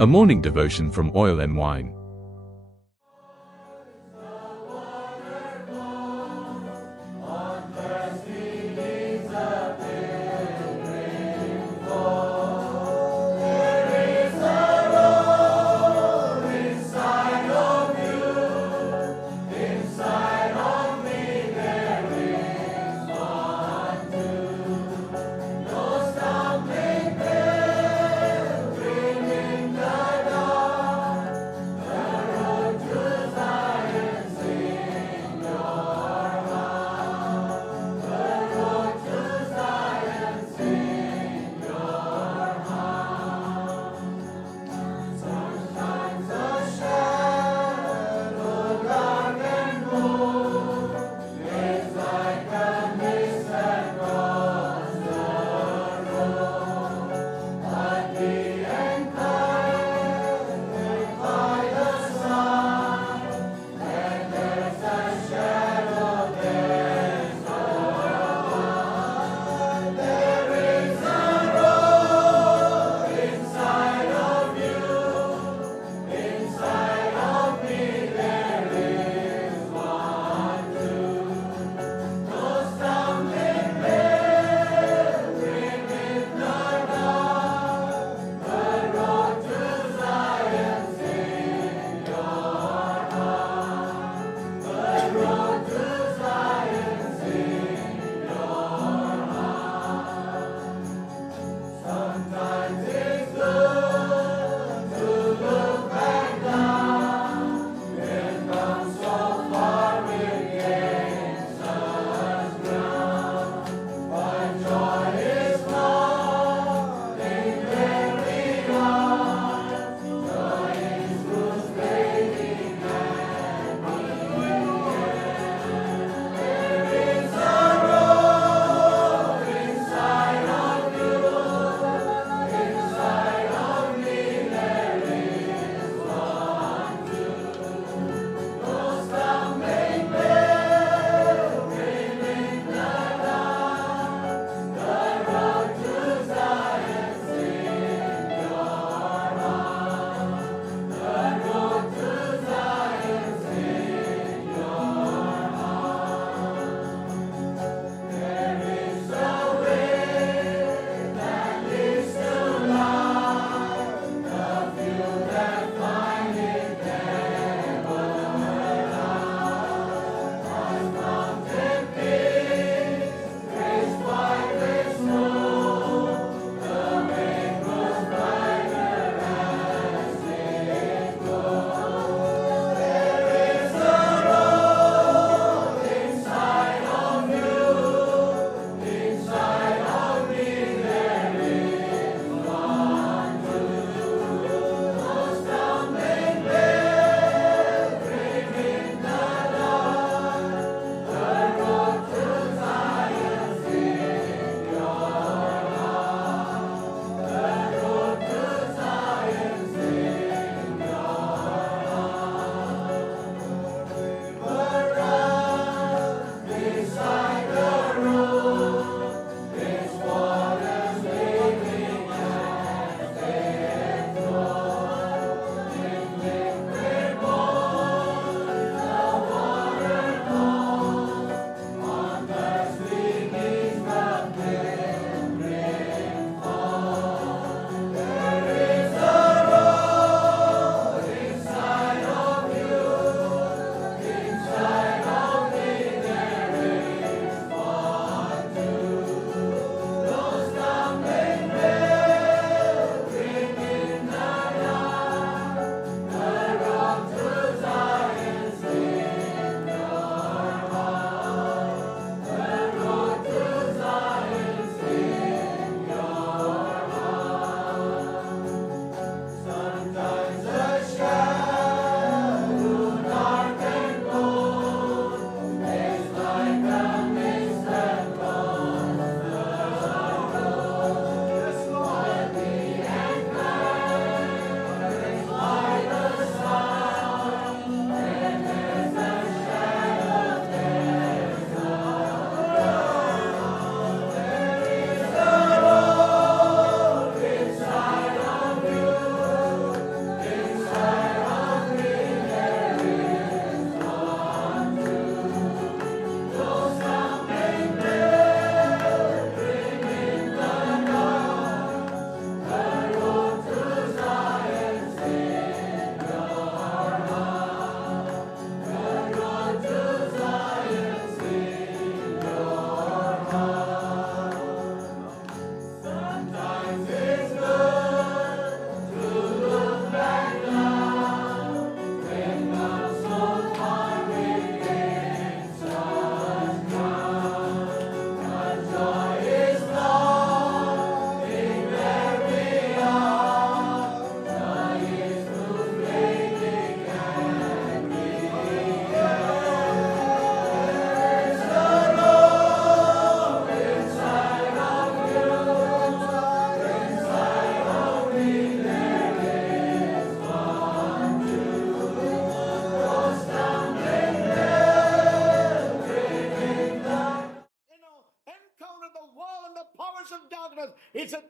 A morning devotion from Oil and Wine.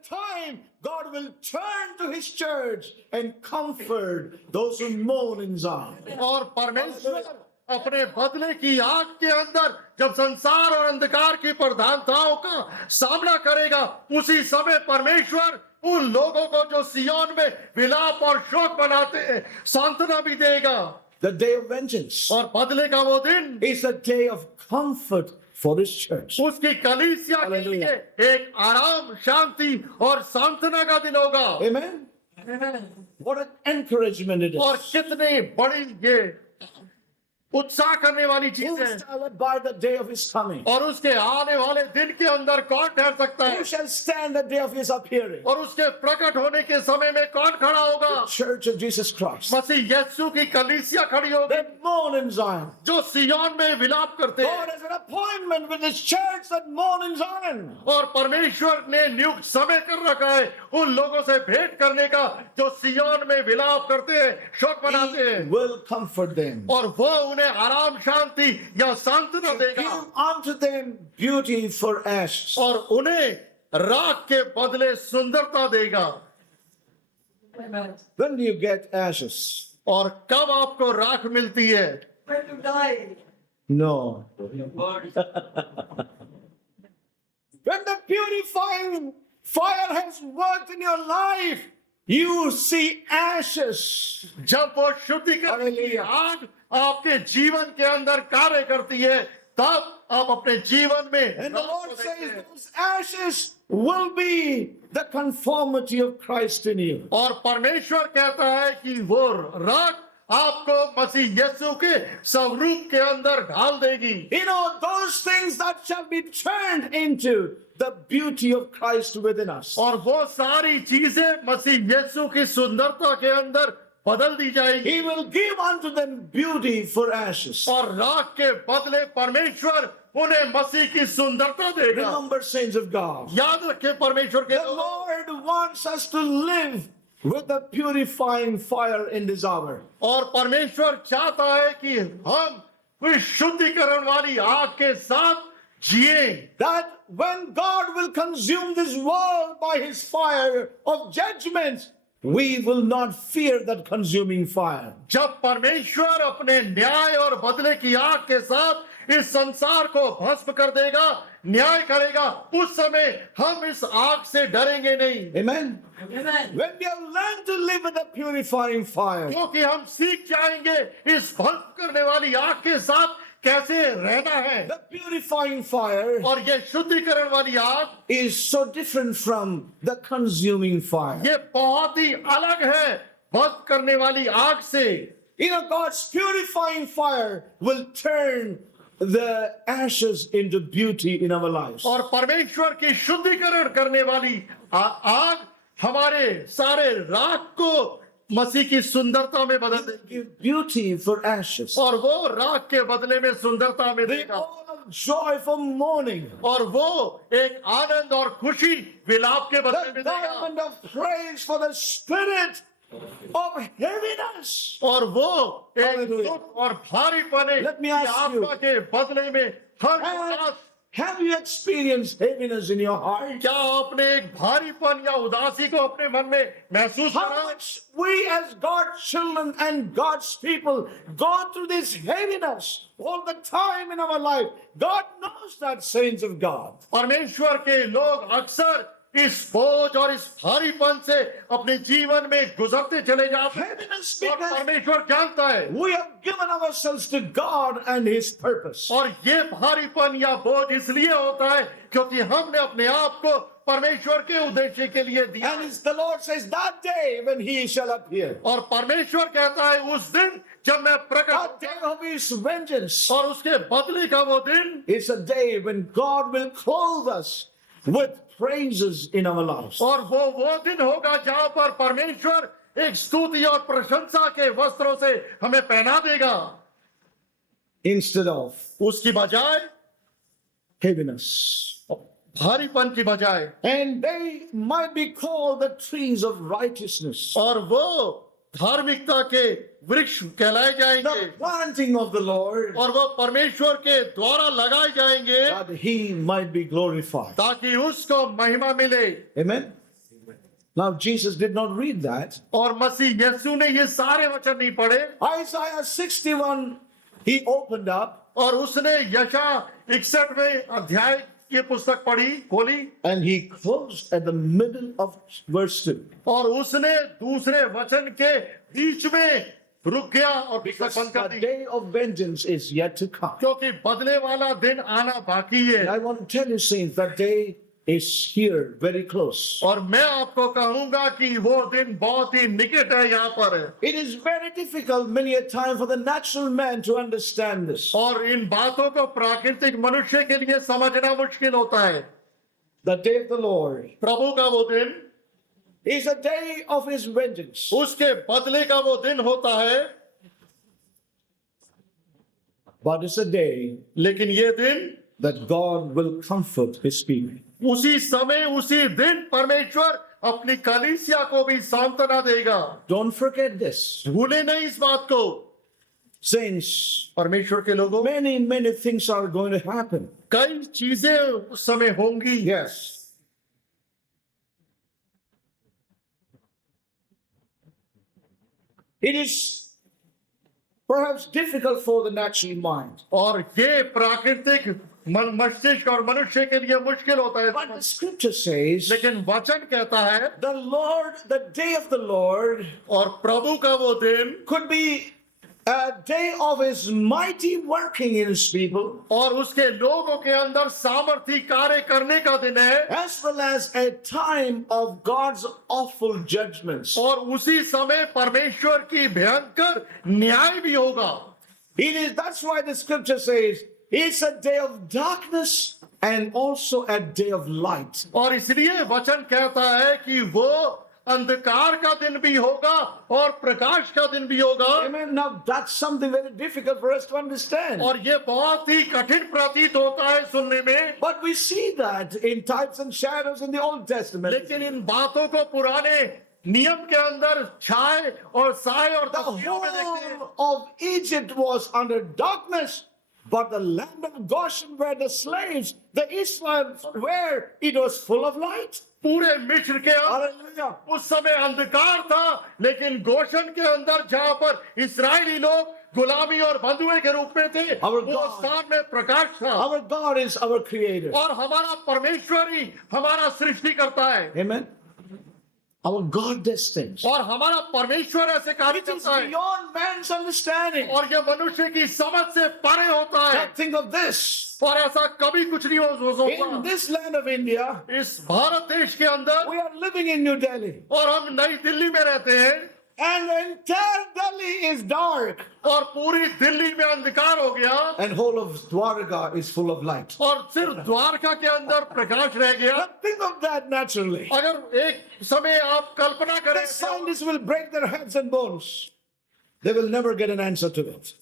that time, God will turn to His church and comfort those who mourn in Zion. और परमेश्वर अपने बदले की आग के अंदर जब संसार और अंधकार की प्रधानताओं का सामना करेगा, उसी समय परमेश्वर उन लोगों को जो सिय्योन में विलाप और शोक बनाते हैं सांत्वना भी देगा। The day of vengeance और बदले का वो दिन is a day of comfort for His church. उसकी कलीसिया के लिए एक आराम, शांति और सांत्वना का दिन होगा। Amen. What an encouragement it और is. कितनी बड़ी ये उत्साह करने वाली चीज Who है। shall abide the day of His coming? और उसके आने वाले दिन के अंदर कौन ठहर सकता है? Who shall stand the day of His appearing? और उसके प्रकट होने के समय में कौन खड़ा होगा? Church of Jesus Christ. मसीह यीशु की कलीसिया खड़ी होगी They mourn in Zion. जो सिय्योन में विलाप करते God हैं। has an appointment with His church that mourn in Zion. और परमेश्वर ने नियुक्त समय कर रखा है उन लोगों से भेंट करने का जो सिय्योन में विलाप करते हैं, शोक मनाते He हैं। will comfort them. और वो उन्हें आराम, शांति या सांत्वना देगा Give unto them beauty for ashes. और उन्हें राख के बदले सुंदरता देगा। When do you get ashes? और कब आपको राख मिलती है? When you die. No. When the purifying fire has worked in your life, you see ashes. जब वो शुद्धिकरण की आग आपके जीवन के अंदर कार्य करती है, तब आप अपने जीवन में And the राख Lord को says देखते हैं। those ashes will be the conformity of Christ in you. और परमेश्वर कहता है कि वो राख आपको मसीह यीशु के स्वरूप के अंदर ढाल देगी। You know, those things that shall be turned into the beauty of Christ within us. और वो सारी चीजें मसीह यीशु की सुंदरता के अंदर बदल दी जाएगी। He will give unto them beauty for ashes. और राख के बदले परमेश्वर उन्हें मसीह की सुंदरता देगा। Remember, saints of God, याद रखें परमेश्वर के the Lord wants us to live with the purifying fire in this hour. और परमेश्वर चाहता है कि हम इस शुद्धिकरण वाली आग के साथ जिए। That when God will consume this world by His fire of judgment, we will not fear that consuming fire. जब परमेश्वर अपने न्याय और बदले की आग के साथ इस संसार को भस्म कर देगा, न्याय करेगा, उस समय हम इस आग से डरेंगे नहीं। Amen. Amen. When we have learned to live with the purifying fire, क्योंकि हम सीख जाएंगे इस भस्म करने वाली आग के साथ कैसे रहना है। the purifying fire और ये शुद्धिकरण वाली आग is so different from the consuming fire. ये बहुत ही अलग है भस्म करने वाली आग से। You know, God's purifying fire will turn the ashes into beauty in our lives. और परमेश्वर की शुद्धिकरण करने वाली आग हमारे सारे राख को मसीह की सुंदरता में बदल देगी। Give beauty for ashes. और वो राख के बदले में सुंदरता में The देगा। oil of joy for mourning. और वो एक आनंद और खुशी विलाप के बदले The में देगा। garment of praise for the spirit of heaviness. और वो एक Hallelujah. दुख और भारीपने Let me की ask you. आत्मा के बदले में हर उदास। Have you experienced heaviness in your heart? क्या आपने एक भारीपन या उदासी को अपने मन में महसूस How करा? much we as God's children and God's people go through this heaviness all the time in our life. God knows that, saints of God. परमेश्वर के लोग अक्सर इस बोझ और इस भारीपन से अपने जीवन में गुजरते चले जाते हैं। Heaviness और because परमेश्वर जानता है। we have given ourselves to God and His purpose. और ये भारीपन या बोझ इसलिए होता है क्योंकि हमने अपने आप को परमेश्वर के उद्देश्य के लिए दिया। And it's the Lord says that day when He shall appear. और परमेश्वर कहता है उस दिन जब मैं प्रकट That day of His vengeance और उसके बदले का वो दिन is a day when God will clothe us with praises in our lives. और वो दिन होगा जहां पर परमेश्वर एक स्तुति और प्रशंसा के वस्त्रों से हमें पहना देगा Instead of उसकी बजाय heaviness. भारीपन की बजाय। And they might be called the trees of righteousness. और वो धार्मिकता के वृक्ष कहलाए जाएंगे The planting of the Lord, और वो परमेश्वर के द्वारा लगाए जाएंगे that He might be glorified. ताकि उसको महिमा मिले। Amen. Now, Jesus did not read that. और मसीह यीशु ने ये सारे वचन नहीं पढ़े, Isaiah 61, he opened up और उसने यशा 61वें अध्याय की पुस्तक पढ़ी, खोली, and he closed at the middle of verse 2. और उसने दूसरे वचन के बीच में रुक गया और पुस्तक Because बंद कर the दी, day of vengeance is yet to come. क्योंकि बदले वाला दिन आना बाकी And है। I want to tell you, saints, that day is here, very close. और मैं आपको कहूंगा कि वो दिन बहुत ही निकट है यहाँ पर है। It is very difficult many a time for the natural man to understand this. और इन बातों को प्राकृतिक मनुष्य के लिए समझना मुश्किल होता है। The day of the Lord प्रभु का वो दिन, is a day of his vengeance. उसके बदले का वो दिन होता है, But it's a day लेकिन ये दिन that God will comfort his people. उसी समय उसी दिन परमेश्वर अपनी कलीसिया को भी सांत्वना देगा। Don't forget this. भूले नहीं इस बात को। Saints, परमेश्वर के लोगों, many things are going to happen. कई चीजें उस समय होंगी। Yes. It is perhaps difficult for the natural mind. और ये प्राकृतिक मस्तिष्क और मनुष्य के लिए मुश्किल होता है, But the scripture says, लेकिन वचन कहता है, the Lord, the day of the Lord और प्रभु का वो दिन could be a day of his mighty working in his people, और उसके लोगों के अंदर सामर्थी कार्य करने का दिन है, as well as a time of God's awful judgments. और उसी समय परमेश्वर की भयंकर न्याय भी होगा। That's why the scripture says, it's a day of darkness and also a day of light. और इसलिए वचन कहता है कि वो अंधकार का दिन भी होगा और प्रकाश का दिन भी होगा। Amen. Now that's something very difficult for us to understand. और ये बहुत ही कठिन प्रतीत होता है सुनने में, But we see that in types and shadows in the Old Testament. लेकिन इन बातों को पुराने नियम के अंदर छाए और साए और The तस्वीरों में देखते हैं। whole of Egypt was under darkness, but the land of Goshen, where the slaves, the Israelites were, it was full of light. पूरे मिस्र के अंदर Hallelujah. उस समय अंधकार था, लेकिन गोशन के अंदर जहां पर इस्राएली लोग गुलामी और बंधुए के रूप में थे, Our वो God. स्थान में प्रकाश था। Our God is our creator. और हमारा परमेश्वर ही हमारा सृष्टि करता है, Amen. Our God does things. और हमारा परमेश्वर ऐसे कार्य It is करता है, beyond man's understanding. और ये मनुष्य की समझ से परे होता है। Now think of this. और ऐसा कभी कुछ नहीं हो In सकता। this land of India, इस भारत देश के अंदर, we are living in New Delhi. और हम नई दिल्ली में रहते हैं, And the entire Delhi is dark. और पूरी दिल्ली में अंधकार हो गया, And whole of Dwarka is full of light. और सिर्फ द्वारका के अंदर प्रकाश रह गया। Now think of that naturally. अगर एक समय आप कल्पना The करें, scientists will break their heads and bones. They will never get an answer to it.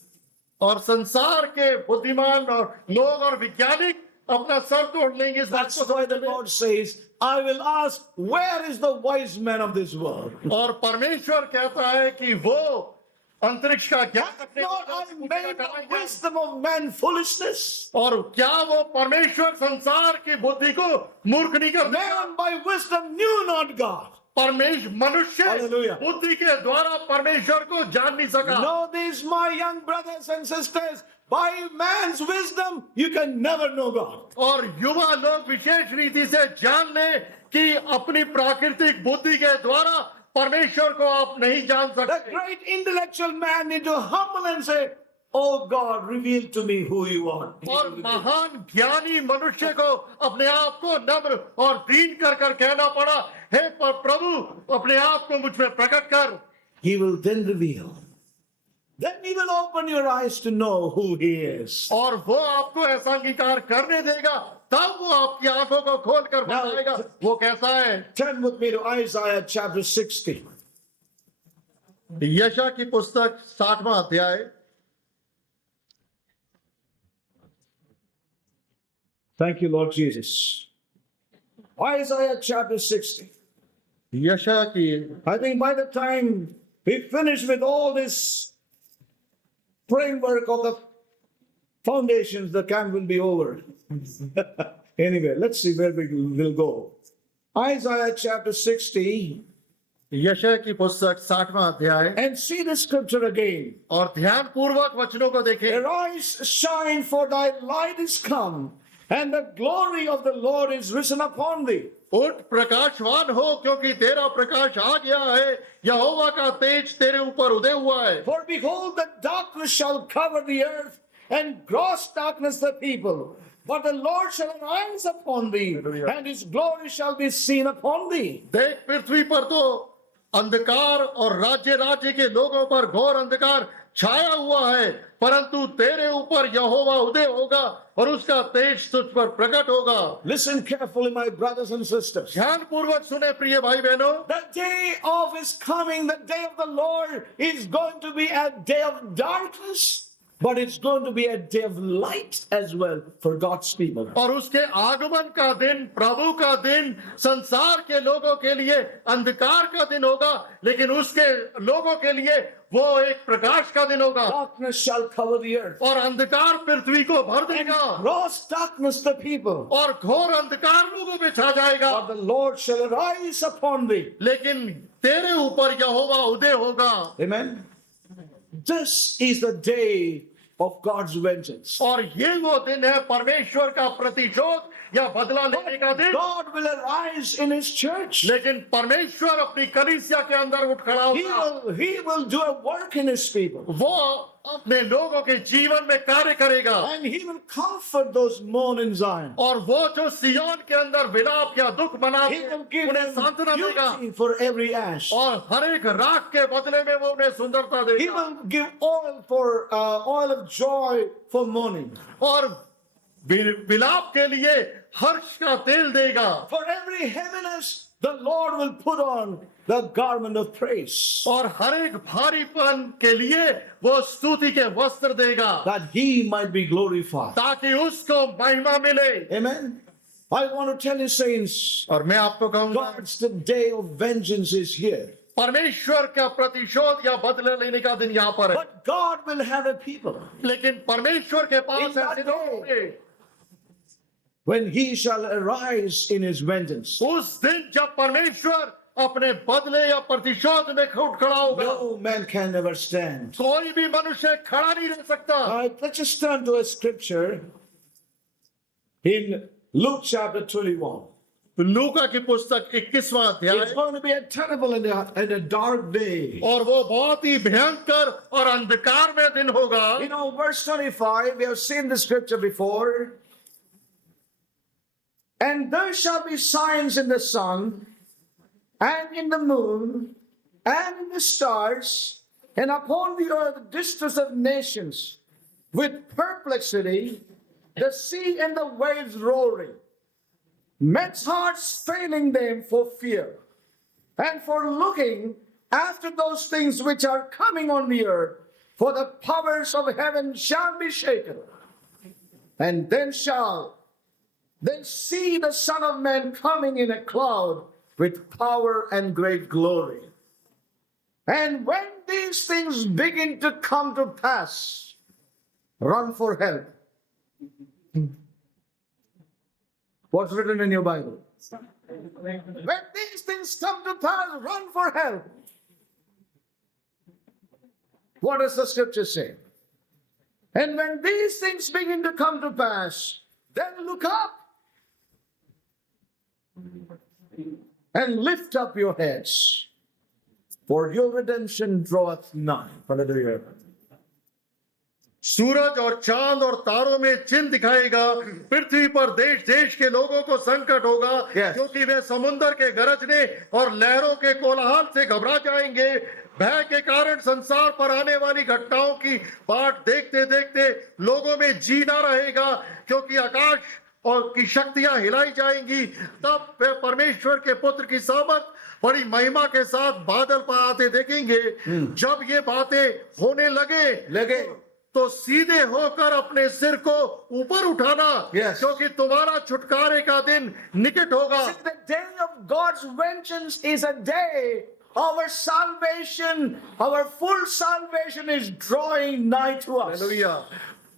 और संसार के बुद्धिमान और लोग और वैज्ञानिक अपना सर तोड़ लेंगे इस बात That's को why the समझने में। Lord says, I will ask, where is the wise man of this world? और परमेश्वर कहता है कि वो अंतरिक्ष का ज्ञान रखने Lord, वाला I बुद्धि made का the ज्ञान। wisdom of man foolishness. और क्या वो परमेश्वर संसार की बुद्धि को मूर्ख नहीं कर देगा? Man by wisdom knew not God. मनुष्य Hallelujah. बुद्धि के द्वारा परमेश्वर को जान नहीं सका। Know this, my young brothers and sisters. By man's wisdom, you can never know God. और युवा लोग विशेष रीति से जान ले कि अपनी प्राकृतिक बुद्धि के द्वारा परमेश्वर को आप नहीं जान The सकते। great intellectual man need to humble and say, Oh God, reveal to me who you are. और महान ज्ञानी मनुष्य को अपने आप को नम्र और दीन कर कर कहना पड़ा, हे प्रभु अपने आप को मुझ में प्रकट कर। He will then reveal. Then he will open your eyes to know who he is. और वो आपको ऐसा अंगीकार करने देगा, तब वो आपकी आंखों को खोल कर बताएगा वो कैसा है। Turn with me to Isaiah chapter 60. यशा की पुस्तक 60वां अध्याय। Thank you, Lord Jesus. Isaiah chapter 60. यशा की I think by the time we finish with all this framework of the foundations, the camp will be over. Anyway, let's see where we will go. Isaiah chapter 60 यशय की पुस्तक 60वां अध्याय and see the scripture again. और ध्यान पूर्वक वचनों को देखें। Arise, shine, for thy light is come, and the glory of the Lord is risen upon thee. उठ प्रकाशवान हो क्योंकि तेरा प्रकाश आ गया है, यहोवा का तेज तेरे ऊपर उदय हुआ है। For behold, the darkness shall cover the earth, and gross darkness the people. But the Lord shall arise upon thee, and his glory shall be seen upon thee. देख पृथ्वी पर तो अंधकार और राज्य राज्य के लोगों पर घोर अंधकार छाया हुआ है, परंतु तेरे ऊपर यहोवा उदय होगा और उसका तेज तुझ पर प्रकट होगा। Listen carefully, my brothers and sisters. ध्यान पूर्वक सुने प्रिय भाई बहनों, The day of his coming, the day of the Lord, is going to be a day of darkness, but it's going to be a day of light as well for God's people. और उसके आगमन का दिन, प्रभु का दिन संसार के लोगों के लिए अंधकार का दिन होगा, लेकिन उसके लोगों के लिए वो एक प्रकाश का दिन होगा। Darkness shall cover the earth, और अंधकार पृथ्वी को भर and देगा gross darkness the people. और घोर अंधकार लोगों पे छा जाएगा, But the Lord shall arise upon thee. लेकिन तेरे ऊपर यहोवा उदय होगा। Amen. This is the day of God's vengeance. और ये वो दिन है परमेश्वर का प्रतिशोध या बदला लेने का दिन। God will arise in his church. लेकिन परमेश्वर अपनी कलीसिया के अंदर उठ खड़ा होगा। He will do a work in his people. वो अपने लोगों के जीवन में कार्य करेगा And he will comfort those mourn in Zion. और वो जो सिय्योन के अंदर विलाप या दुख मना He will give उन्हें them सांत्वना देगा beauty for every ash. और हर एक राख के बदले में वो उन्हें सुंदरता He देगा will give oil of joy for mourning. और विलाप के लिए हर्ष का तेल देगा For every heaviness, the Lord will put on the garment of praise, और हर एक भारीपन के लिए वो स्तुति के वस्त्र देगा that he might be glorified. ताकि उसको महिमा मिले। Amen. I want to tell you, saints, और मैं आपको कहूंगा God's the day of vengeance is here. परमेश्वर का प्रतिशोध या बदले लेने का दिन यहाँ पर है, But God will have a people लेकिन परमेश्वर के पास In that ऐसे लोग होंगे when he shall arise in his vengeance. उस दिन जब परमेश्वर अपने बदले या प्रतिशोध में उठ खड़ा होगा। No man can ever stand. कोई भी मनुष्य खड़ा नहीं रह सकता। All right, let's just turn to a scripture in Luke chapter 21. लूका की पुस्तक 21वां अध्याय, It's going to be a terrible and a dark day. और वो बहुत ही भयंकर और अंधकार में दिन होगा। You know, verse 25, we have seen the scripture before. And there shall be signs in the sun, and in the moon, and in the stars, and upon the earth distress of nations, with perplexity, the sea and the waves roaring, men's hearts failing them for fear, and for looking after those things which are coming on the earth, for the powers of heaven shall be shaken. And then shall they see the Son of Man coming in a cloud with power and great glory. And when these things begin to come to pass, run for help. What's written in your Bible? When these things come to pass, run for help. What does the scripture say? And when these things begin to come to pass, then look up and lift up your heads, for your redemption draweth nigh. Hallelujah. सूरज और चांद और तारों में चिन्ह दिखाएगा, पृथ्वी पर देश देश के लोगों को संकट होगा, Yes. क्योंकि वे समुद्र के गरजने और लहरों के कोलाहल से घबरा जाएंगे। भय के कारण संसार पर आने वाली घटनाओं की बाट देखते देखते लोगों में जी ना रहेगा, क्योंकि आकाश और की शक्तियां हिलाई जाएंगी। तब वे परमेश्वर के पुत्र की सामर्थ बड़ी महिमा के साथ बादल पर आते देखेंगे। जब ये बातें होने लगे तो सीधे होकर अपने सिर को ऊपर उठाना, Yes. क्योंकि तुम्हारा छुटकारे का दिन निकट होगा। See, the day of God's vengeance is a day our salvation, our full salvation is drawing nigh to us. Hallelujah.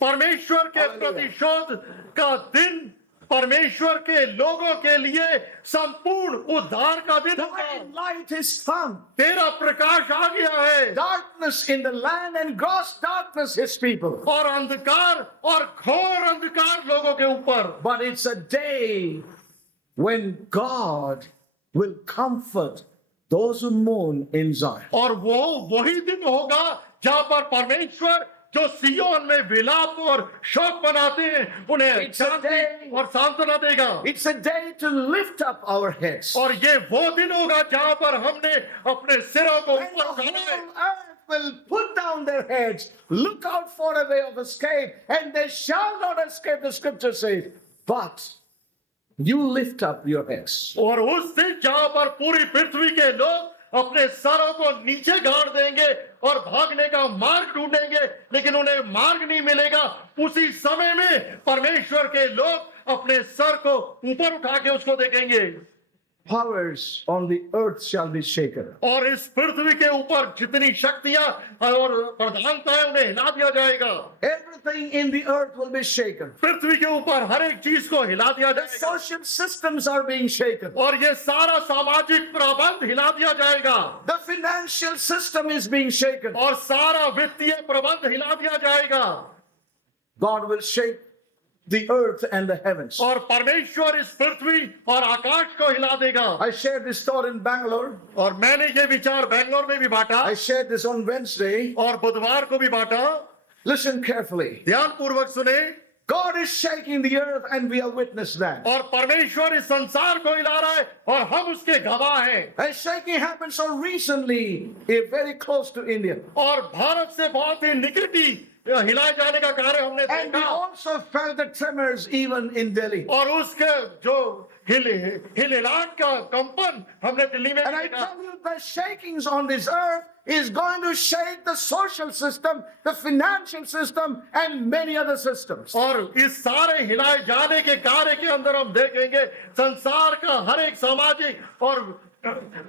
परमेश्वर के हालेलुया। प्रतिशोध का दिन परमेश्वर के लोगों के लिए संपूर्ण उद्धार का दिन Thy होगा। light is come. तेरा प्रकाश आ गया है Darkness in the land and gross darkness his people. और अंधकार और घोर अंधकार लोगों के ऊपर। But it's a day when God will comfort those who mourn in Zion. और वो वही दिन होगा जहां पर परमेश्वर जो सियोन में विलाप और शोक बनाते हैं उन्हें It's a शांति day- और सांत्वना देगा। It's a day to lift up our heads. और ये वो दिन होगा जहां पर हमने अपने सिरों को And the ऊपर whole उठाना है earth will put down their heads, look out for a way of escape, and they shall not escape, the scripture says. But you lift up your heads. और उस दिन जहां पर पूरी पृथ्वी के लोग अपने सरों को नीचे गाड़ देंगे और भागने का मार्ग ढूंढेंगे लेकिन उन्हें मार्ग नहीं मिलेगा, उसी समय में परमेश्वर के लोग अपने सर को ऊपर उठा के उसको देखेंगे। Powers on the earth shall be shaken. और इस पृथ्वी के ऊपर जितनी शक्तियां और प्रधानताएं उन्हें हिला दिया जाएगा। Everything in the earth will be shaken. पृथ्वी के ऊपर हर एक चीज को हिला दिया The जाएगा social systems are being shaken. और ये सारा सामाजिक प्रबंध हिला दिया जाएगा The financial system is being shaken. और सारा वित्तीय प्रबंध हिला दिया जाएगा। God will shake the earth and the heavens. और परमेश्वर इस पृथ्वी और आकाश को हिला देगा। I shared this thought in Bangalore. और मैंने ये विचार बेंगलोर में भी बांटा I shared this on Wednesday. और बुधवार को भी बांटा। Listen carefully. ध्यान पूर्वक सुने। God is shaking the earth and we have witnessed that. और परमेश्वर इस संसार को हिला रहा है और हम उसके गवाह हैं। And shaking happened so recently, very close to India. और भारत से बहुत ही निकट ही हिलाए जाने का कार्य हमने And we देखा also felt the tremors even in Delhi. और उसके जो हिलहिलाहट का कंपन हमने दिल्ली में And I देखा। tell you, the shakings on this earth is going to shake the social system, the financial system, and many other systems. और इस सारे हिलाए जाने के कार्य के अंदर हम देखेंगे संसार का हर एक सामाजिक और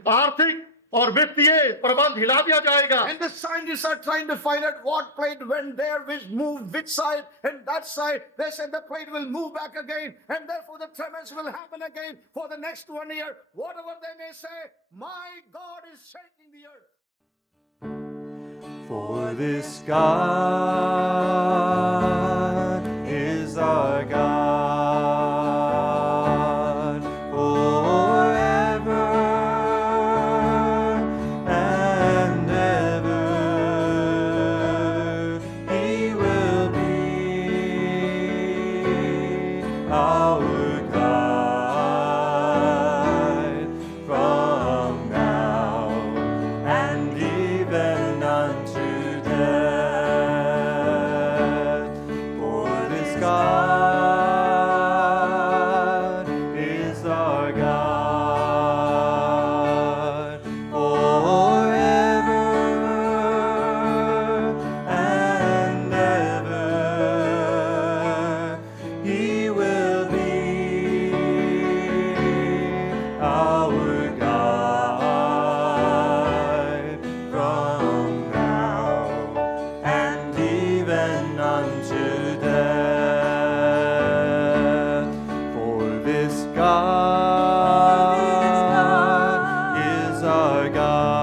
आर्थिक और वित्तीय प्रबंध हिला दिया जाएगा। And the scientists are trying to find out what plate went there, which moved, which side, and that side. They said the plate will move back again, and therefore the tremors will happen again for the next 1 year. Whatever they may say, my God is shaking the earth. For this God is our God forever and ever. He will be our guide from now and even unto death. For this God is our God forever and ever. He will be our guide from now and even unto death. For this God is our God.